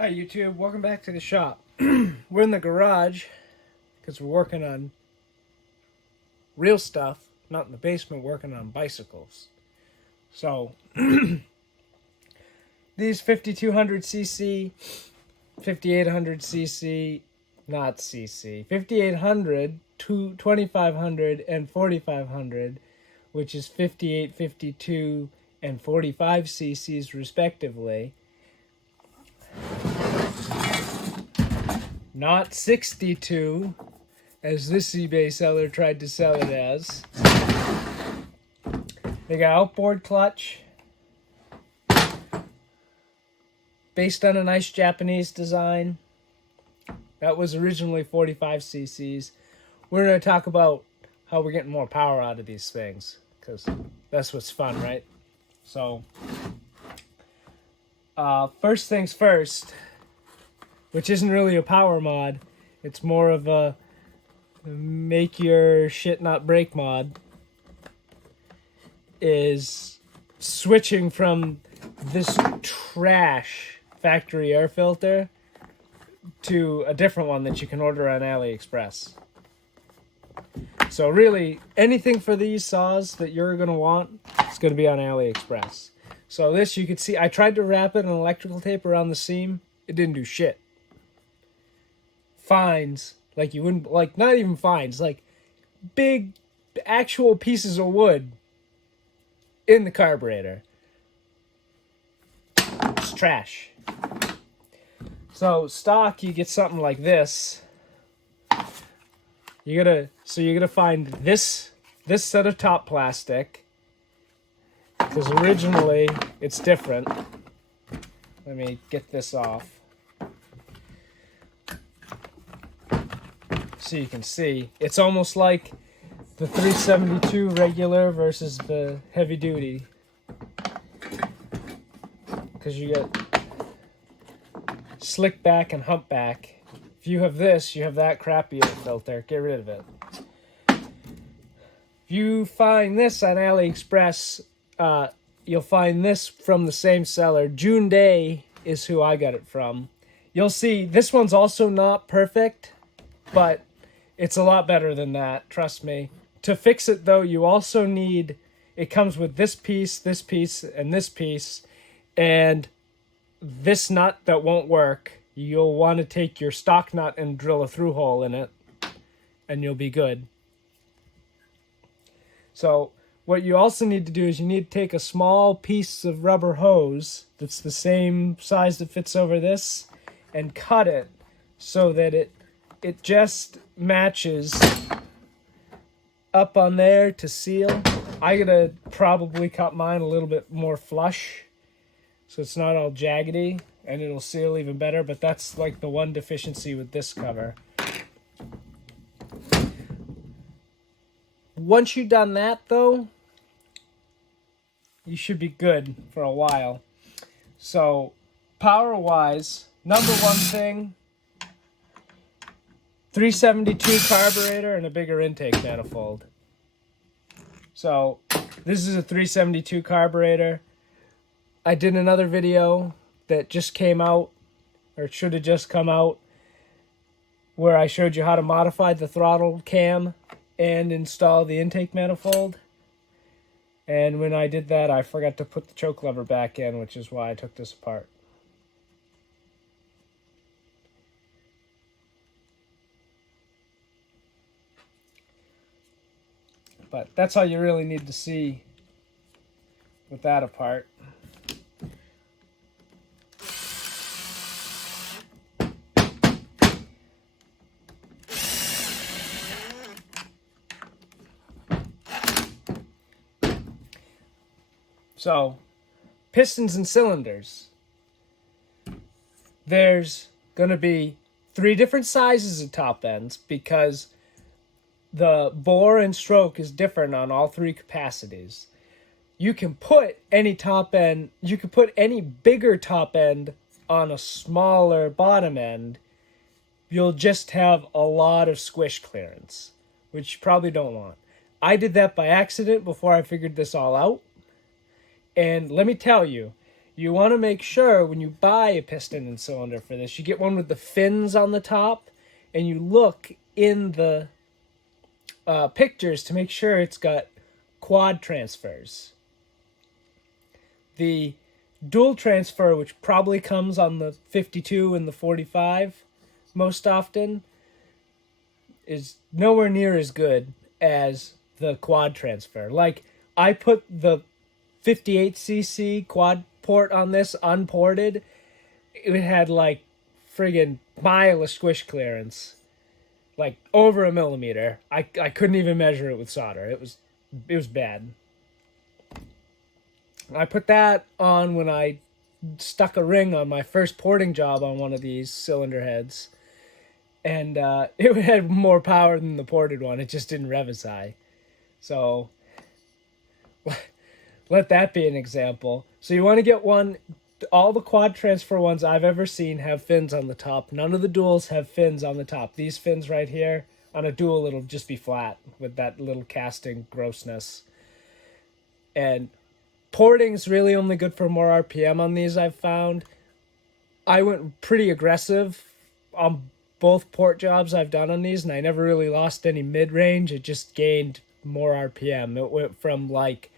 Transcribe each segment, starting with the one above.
Hi YouTube, welcome back to the shop. We're in the garage because we're working on real stuff, not in the basement working on bicycles. So these 5200cc, 5800cc, not cc, 5800, 2500 and 4500, which is 58, 52 and 45 cc's respectively. Not 62, as this eBay seller tried to sell it as. They got outboard clutch, based on a nice Japanese design. That was originally 45 cc's. We're going to talk about how we're getting more power out of these things, because that's what's fun, right? So, first things first, which isn't really a power mod. It's more of a make your shit not break mod, is switching from this trash factory air filter to a different one that you can order on AliExpress. So really, anything for these saws that you're going to want, it's going to be on AliExpress. So this, you can see, I tried to wrap it in electrical tape around the seam. It didn't do shit. Fines, like you wouldn't, like not even fines, like big actual pieces of wood in the carburetor. It's trash. So stock, you get something like this. You're gonna find this set of top plastic, because originally it's different. Let me get this off so you can see. It's almost like the 372 regular versus the heavy duty, because you get slick back and hump back. If you have this, you have that crappy air filter. Get rid of it. If you find this on AliExpress, you'll find this from the same seller. June Day is who I got it from. You'll see this one's also not perfect, but it's a lot better than that, trust me. To fix it though, you also need, it comes with this piece, and this piece, and this nut that won't work. You'll want to take your stock nut and drill a through hole in it, and you'll be good. So what you also need to do is you need to take a small piece of rubber hose that's the same size that fits over this and cut it so that it just matches up on there to seal. I gotta probably cut mine a little bit more flush so it's not all jaggedy, and it'll seal even better, but that's like the one deficiency with this cover. Once you've done that though, you should be good for a while. So power wise, number one thing, 372 carburetor and a bigger intake manifold. So this is a 372 carburetor. I did another video that just came out, or it should have just come out, where I showed you how to modify the throttle cam and install the intake manifold. And when I did that, I forgot to put the choke lever back in, which is why I took this apart. But that's all you really need to see with that apart. So, pistons and cylinders. There's going to be 3 different sizes of top ends because the bore and stroke is different on all 3 capacities. You can put any top end, you can put any bigger top end on a smaller bottom end. You'll just have a lot of squish clearance, which you probably don't want. I did that by accident before I figured this all out. And let me tell you, you want to make sure when you buy a piston and cylinder for this, you get one with the fins on the top, and you look in the pictures to make sure it's got quad transfers. The dual transfer, which probably comes on the 52 and the 45 most often, is nowhere near as good as the quad transfer. Like, I put the 58cc quad port on this unported. It had like friggin' mile of squish clearance, like over a millimeter. I couldn't even measure it with solder. It was bad. I put that on when I stuck a ring on my first porting job on one of these cylinder heads, and it had more power than the ported one. It just didn't rev as high. So let that be an example. So you want to get one. All the quad transfer ones I've ever seen have fins on the top. None of the duals have fins on the top. These fins right here, on a dual, it'll just be flat with that little casting grossness. And porting's really only good for more RPM on these, I've found. I went pretty aggressive on both port jobs I've done on these, and I never really lost any mid-range. It just gained more RPM. It went from like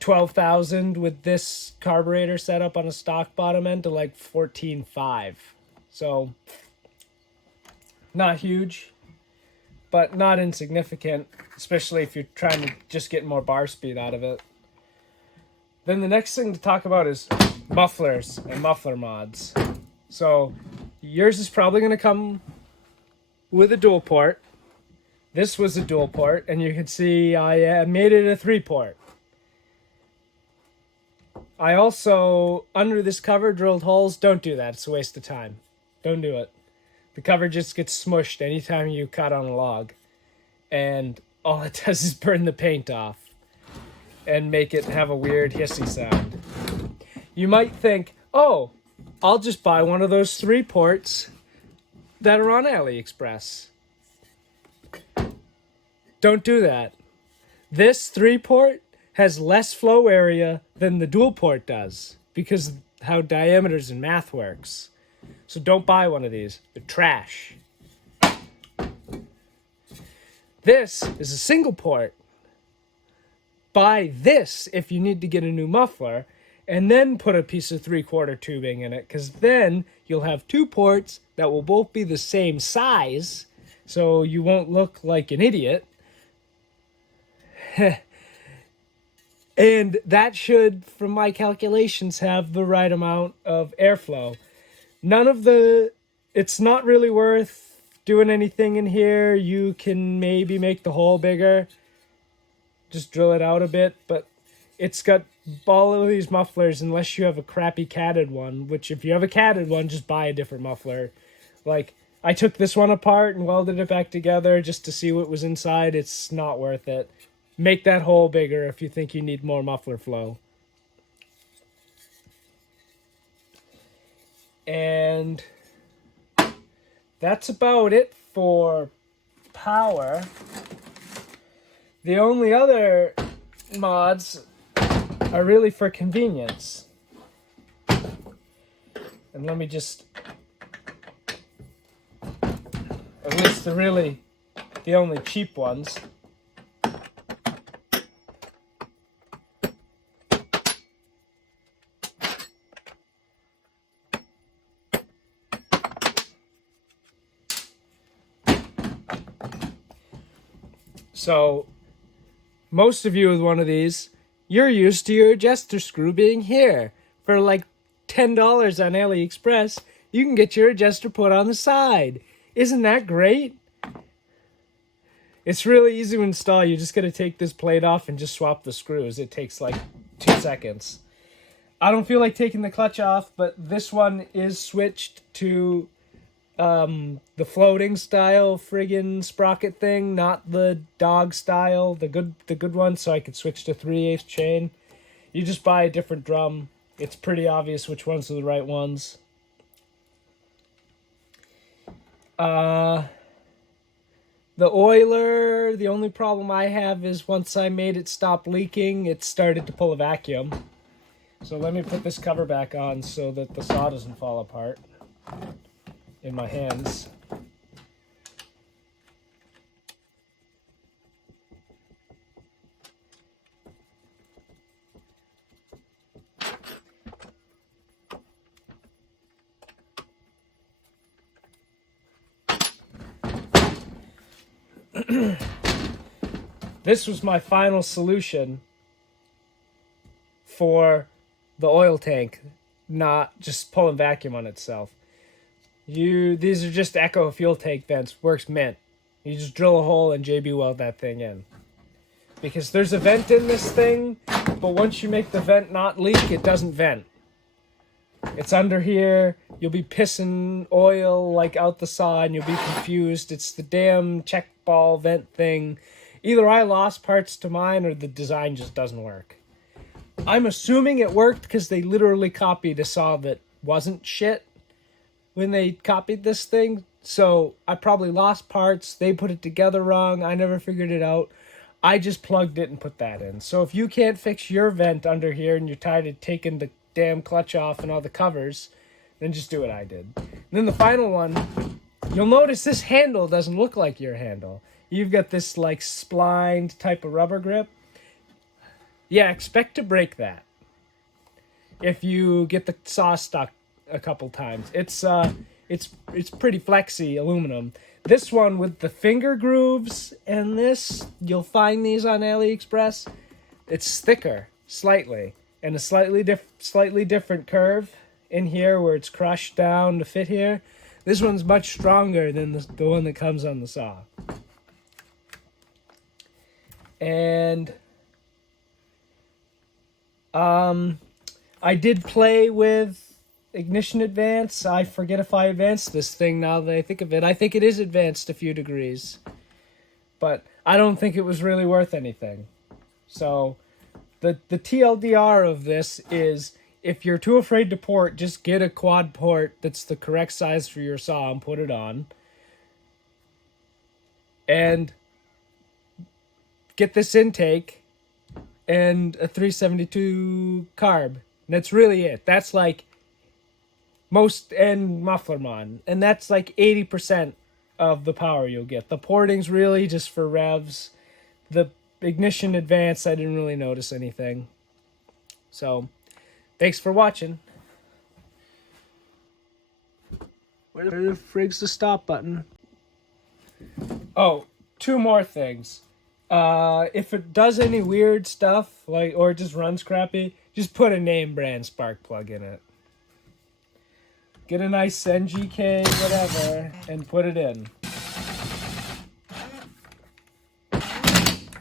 12,000 with this carburetor setup on a stock bottom end to like 14.5. So not huge, but not insignificant, especially if you're trying to just get more bar speed out of it. Then the next thing to talk about is mufflers and muffler mods. So yours is probably going to come with a dual port. This was a dual port, and you can see I made it a 3-port. I also, under this cover, drilled holes. Don't do that. It's a waste of time. Don't do it. The cover just gets smushed anytime you cut on a log. And all it does is burn the paint off and make it have a weird hissy sound. You might think, oh, I'll just buy one of those 3 ports that are on AliExpress. Don't do that. This 3-port has less flow area than the dual port does because of how diameters and math works. So don't buy one of these. They're trash. This is a single port. Buy this if you need to get a new muffler, and then put a piece of 3/4 tubing in it, because then you'll have 2 ports that will both be the same size, so you won't look like an idiot. And that should, from my calculations, have the right amount of airflow. It's not really worth doing anything in here. You can maybe make the hole bigger. Just drill it out a bit, but it's got all of these mufflers unless you have a crappy catted one, which if you have a catted one, just buy a different muffler. Like, I took this one apart and welded it back together just to see what was inside. It's not worth it. Make that hole bigger if you think you need more muffler flow. And that's about it for power. The only other mods are really for convenience. And let me just... At least the only cheap ones. So, most of you with one of these, you're used to your adjuster screw being here. For like $10 on AliExpress, you can get your adjuster put on the side. Isn't that great? It's really easy to install. You just got to take this plate off and just swap the screws. It takes like 2 seconds. I don't feel like taking the clutch off, but this one is switched to the floating style friggin' sprocket thing, not the dog style, the good one, so I could switch to 3/8 chain. You just buy a different drum. It's pretty obvious which ones are the right ones. The oiler, the only problem I have is once I made it stop leaking, it started to pull a vacuum. So let me put this cover back on so that the saw doesn't fall apart in my hands. This was my final solution for the oil tank not just pulling vacuum on itself. These are just Echo fuel tank vents. Works mint. You just drill a hole and JB weld that thing in. Because there's a vent in this thing, but once you make the vent not leak, it doesn't vent. It's under here. You'll be pissing oil like out the saw and you'll be confused. It's the damn check ball vent thing. Either I lost parts to mine or the design just doesn't work. I'm assuming it worked because they literally copied a saw that wasn't shit when they copied this thing. So I probably lost parts. They put it together wrong. I never figured it out. I just plugged it and put that in. So if you can't fix your vent under here and you're tired of taking the damn clutch off and all the covers, then just do what I did. And then the final one, you'll notice this handle doesn't look like your handle. You've got this like splined type of rubber grip. Yeah, expect to break that if you get the saw stuck a couple times. It's pretty flexy aluminum. This one with the finger grooves and this, you'll find these on AliExpress. It's thicker, slightly, and a slightly different curve in here where it's crushed down to fit here. This one's much stronger than the one that comes on the saw. And I did play with Ignition Advance. I forget if I advanced this thing now that I think of it. I think it is advanced a few degrees. But I don't think it was really worth anything. So the TLDR of this is if you're too afraid to port, just get a quad port that's the correct size for your saw and put it on. And get this intake and a 372 carb. And that's really it. That's like most and muffler mon. And that's like 80% of the power you'll get. The porting's really just for revs. The Ignition Advance, I didn't really notice anything. So, thanks for watching. Where the frig's the stop button? Oh, two more things. If it does any weird stuff, like, or it just runs crappy, just put a name brand spark plug in it. Get a nice NGK, whatever, and put it in.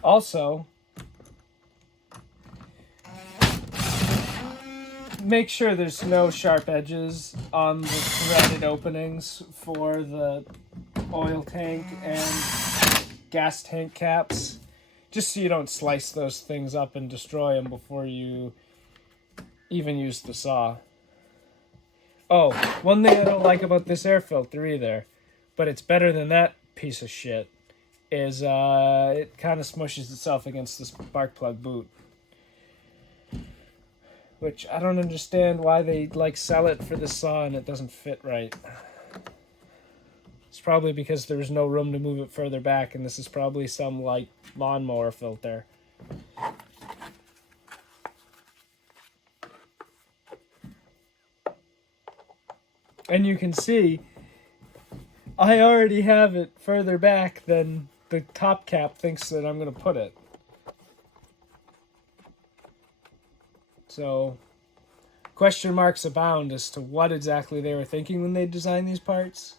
Also, make sure there's no sharp edges on the threaded openings for the oil tank and gas tank caps, just so you don't slice those things up and destroy them before you even use the saw. Oh, one thing I don't like about this air filter either, but it's better than that piece of shit, is it kind of smushes itself against the spark plug boot. Which I don't understand why they like sell it for the saw and it doesn't fit right. It's probably because there was no room to move it further back, and this is probably some like lawnmower filter. And you can see I already have it further back than the top cap thinks that I'm going to put it. So, question marks abound as to what exactly they were thinking when they designed these parts.